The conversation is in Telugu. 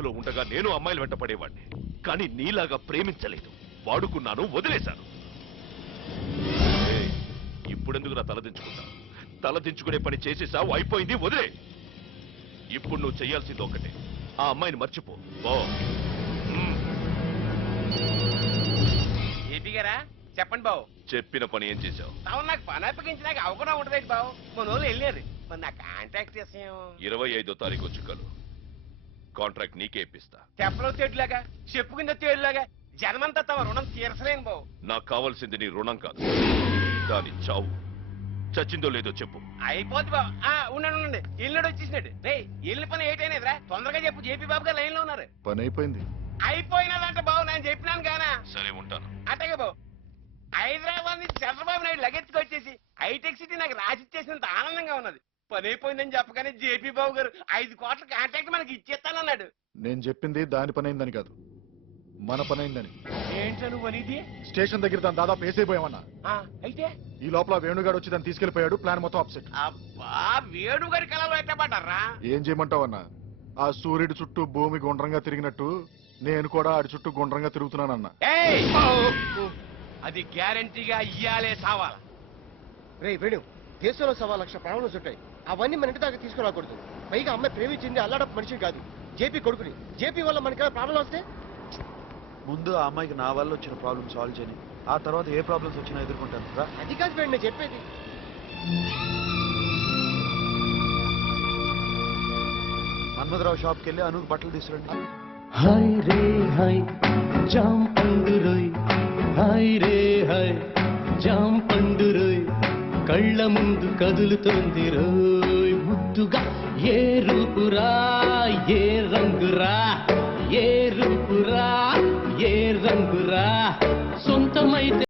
వయసులో ఉండగా నేను అమ్మాయిలు వెంట పడేవాడిని. కానీ నీలాగా ప్రేమించలేదు. వాడుకున్నాను, వదిలేశాను. ఇప్పుడెందుకు నా తలదించుకుంటా? తలదించుకునే పని చేసేసావు, అయిపోయింది, వదిలే. ఇప్పుడు నువ్వు చెయ్యాల్సింది ఒకటే, ఆ అమ్మాయిని మర్చిపో. ఏపీగారా చెప్పండి బావు. చెప్పిన పని ఏం చేశావు? అవును, నాకు పని అప్పగించినాక అవకుండా ఉండదు బావు. మన వాళ్ళు వెళ్ళారు. మరి నా కాంట్రాక్ట్ విషయం 25వ తారీఖు వచ్చి కలు. కాంట్రాక్ట్ నీకే ఇప్పిస్తా. చెప్పలో తేడులాగా చెప్పుకుందో తేడులాగా జనమంతా తమ రుణం తీర్చలేను బావు. నాకు కావాల్సింది నీ రుణం కాదు, దాని చావు. చచ్చిందో లేదో చెప్పు. అయిపోద్ది బావు. ఉండండి, ఎల్లుడు వచ్చేసినాడు. రే ఎల్లు పని ఏటైనదిరా, తొందరగా చెప్పు. జేపీ బాబు గారు లైన్ లో ఉన్నారు. పని అయిపోయింది. అయిపోయినదంట బావు, నేను చెప్పినాను గానా. సరే, ఉంటాను. అట్టగా బావు. హైదరాబాద్ నుంచి చంద్రబాబు నాయుడు లగెత్తుకు వచ్చేసి హైటెక్ సిటీ నాకు రాసిచ్చేసినంత ఆనందంగా ఉన్నది. పని అయిపోయిందని చెప్పగానే జేపీ బాబు గారు 5 కోట్ల కాంట్రాక్ట్ మనకి ఇచ్చేస్తానన్నాడు. నేను చెప్పింది దాని పని అయిందని కాదు, మన పని అయిందని. ఏంటో నువ్వు అనేది? స్టేషన్ దగ్గర దాని దాదాపు వేసైపోయామన్నా. అయితే ఈ లోపల వేణుగాడు వచ్చి దాన్ని తీసుకెళ్లిపోయాడు. ప్లాన్ మొత్తం అప్సెట్. అబ్బా, వేణు గారి కళలో ఎట్లా పడ్డారా? ఏం చేయమంటావన్నా, ఆ సూర్యుడి చుట్టూ భూమి గుండ్రంగా తిరిగినట్టు నేను కూడా ఆడి చుట్టూ గుండ్రంగా తిరుగుతున్నానన్నా. అది గ్యారంటీగా ఇయ్యాలే సావాల. రే వేణు, దేశంలో 1,00,000 ప్రాణాలు చుట్టాయి. అవన్నీ మన ఇంటి దాకా తీసుకురాకూడదు. పైగా అమ్మాయి ప్రేమించింది అల్లాడపు మనిషి కాదు, జేపీ కొడుకుని. జేపీ వల్ల మనకి ప్రాబ్లం వస్తే ముందు ఆ అమ్మాయికి నా వల్ల వచ్చిన ప్రాబ్లం సాల్వ్ చేయని, ఆ తర్వాత ఏ ప్రాబ్లమ్స్ వచ్చినా ఎదుర్కొంటాను రా. అది కాదు వేణు నేను చెప్పేది. మన్మధరావు షాప్కి వెళ్ళి అనుకు బట్టలు తీసుకురండి. హాయ్ రే హాయ్ జామ్ పండు రోయ్, హాయ్ రే హాయ్ జామ్ పండు రోయ్, కళ్ళ ముందు కదులుతోంది రోయ్ ముద్దుగా. ఏ రూపురా, ఏ రంగురా, ఏ రూపురా, ఏ రంగురా, సొంతమైతే